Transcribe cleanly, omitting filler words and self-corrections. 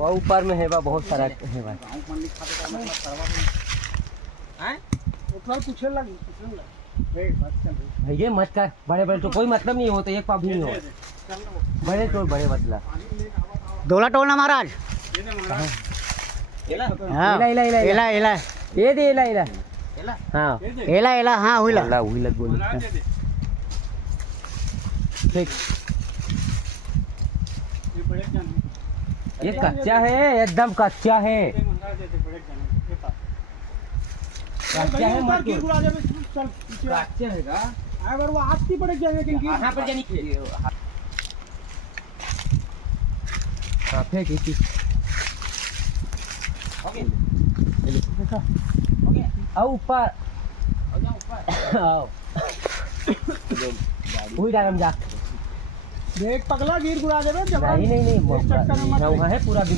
वो ऊपर में है बा बहुत सारा है बा ये मत कर बड़े बड़े तो कोई मतलब नहीं होता एक पाव भी नहीं हो बड़े तो बड़े मतलब दोला टोलना महाराज हाँ इला इला एला एला ये दे इला इला हाँ एला एला हाँ हुईला इला हुई बोल ठीक ये कच्चा है एकदम कच्चा है कच्चा है मत कच्चा है का अगर वो आती पड़ जाएगा क्योंकि यहाँ पर जानी हाँ फेंक इसी ओके ओके आओ ऊपर आओ वही डालम जा देख पगला गिर गुड़ा देवे नहीं नहीं नहीं वहाँ है पूरा